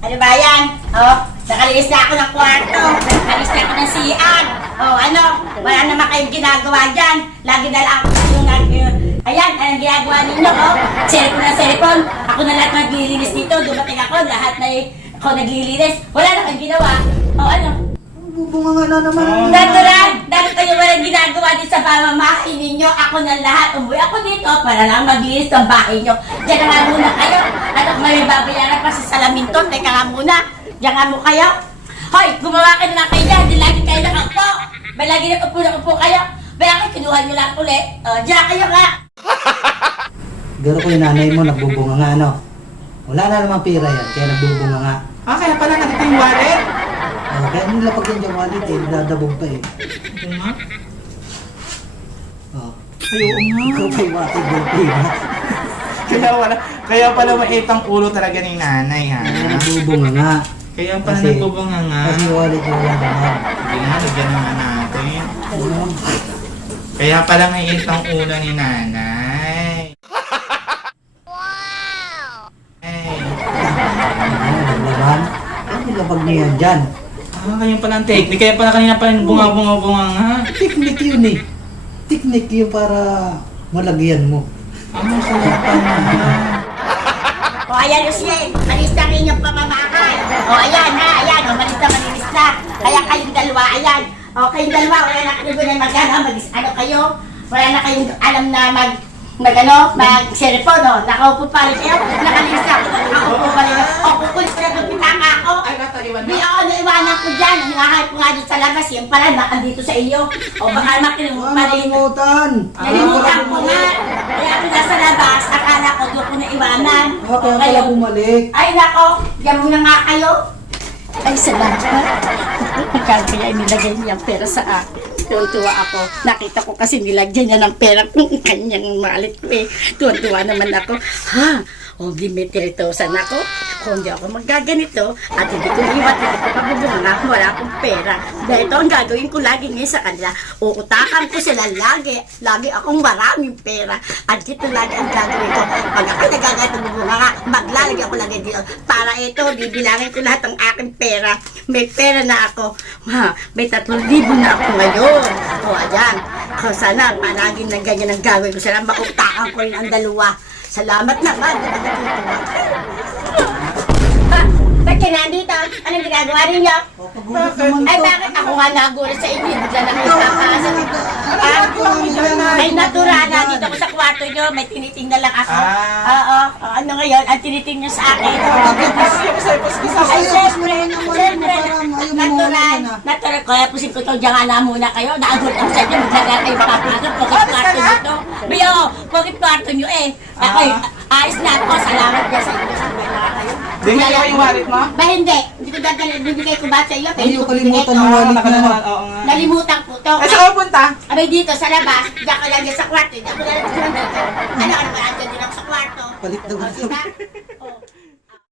Ano ba yan? Oh, nakalinis na ako ng kwarto. Nakalinis na ako ng CR. Oh, ano? Wala naman kayong ginagawa dyan. Lagi na lang ako yung ayan, anong ginagawa ninyo, oh? Cellphone na cellphone. Ako na lahat naglilinis dito. Dumating ako, lahat na ako naglilinis. Wala na kayong ginawa. Oh, ano? Bubunga nga na naman. Natural! Dahil kayo walang ginagawa din sa pamamahay ninyo. Ako na lahat. Umuwi ako dito para lang maglinis ng bahay nyo. Diyan na nga muna kayo. At ako may babayaran pa sa salamin to. Teka nga muna. Diyan nga mo kayo. Hoy, gumawa ka na lang kayo dyan. Di lagi kayo nakaupo. May lagi nakaupo kayo. Bakit kinuha nyo lang ulit? Diyan kayo nga. Garo ko yung nanay mo, nagbubunga nga, no? Wala na namang pira yan, kaya nagbubunga nga. Ah, kaya pala nakita yung wallet? Kaya nilapag yan yung wallet eh, dadabog pa eh. Oo nga. Oh. Ay, oo nga. Ikaw pa yung wakit yung pira. Kaya pala mait ang ulo talaga ni nanay, ha? Nagbubunga nga. Kaya pala Kasi- nagbubunga nga. Kasi yung wallet yung wala naman. Hindi nga, lagyan na nga natin. Kaya pala mait ang ulo ni nanay. Ano naman? Ano nilapag niya yan dyan? Ah, kaya pala ang technique. Kaya pala kanina pala bunga nga. Technique yun eh. Technique yun para malagyan mo. Ah, masaya pa naman. O ayan, Lucien. Malis na rin yung pamamahay. O ayan ha, ayan. O malis na. Kaya kayong dalawa, ayan. O kayong dalawa, wala na kayo na ano kayo. Wala na kayong alam na mag-cellphone, no? Nakaupo pa rin kayo. Nakalinis na ako. Nakaupo pa rin. O kukulis na ng pitaka ako. Ay, nataliwan Di ako naiwanan ko dyan. Hinahay ko nga dyan sa labas. Yan pala, nakandito sa iyo. O baka makinuha pa rin. Nakalimutan! Nalimutan ko nga. Kaya ako nasa labas. Akala ko doon ko naiwanan. Kaya pala bumalik. Ay nako, diyan muna nga kayo. Ay salamat. Magkano kaya nilagay niyang pera sa akin? Tuwan-tuwa ako. Nakita ko kasi nilagyan niya ng pera kung kanyang malit ko eh. Tuwan-tuwa naman ako. Ha? O, may 3,000 ako. Kung hindi ako magaganito at hindi ko iwat, hindi ko pabubunga, wala akong pera. Dahil ito ang gagawin ko lagi ngayon sa kanila. Uutakan ko sila lagi. Lagi akong maraming pera. At dito lagi ang gagawin ko. Pag ako nagagat ng bubunga, maglalagay ako lagi dito. Para ito, bibilangin ko lahat ng aking pera. May pera na ako. May 3,000 na ako ngayon. O, ayan. O, sana palagi na ganyan ang gagawin ko. Sana mautakan ko rin ang dalawa. Salamat naman. Ba't ka nandito? Anong ginagawa ninyo? Pagulat naman Ay, to. bakit ako nga nagulat sa inyo? Bigla na kayo papasok. Ay, natural na dito ko sa kwarto nyo. May tinitingnan lang ako. Oo. Ano ngayon? Ang tinitingnan sa akin. Ay, siyempre. Natural. Kaya pusin ko ito. Diyan nga muna kayo. Naagot ako sa inyo. Maglaga kayo papasok. Pagkit kwarto nyo ito. Bayo, pagkit kwarto nyo eh. Ako, ayos na ako. Salamat niya sa inyo. Hindi nga yung wallet mo? Ba hindi? Hindi ko dadalhin. Bibigay ko ba sa iyo? Ay, yung kalimutan ng wallet mo. Oo nga. Nalimutan ko to. Ay, saan ka punta? Abay dito sa labas. Diyan ka lang dyan sa kwarto. Diyan ko lang dyan dito. Ano ba? Andyan din ako sa kwarto. Palit na O, gusto. diba?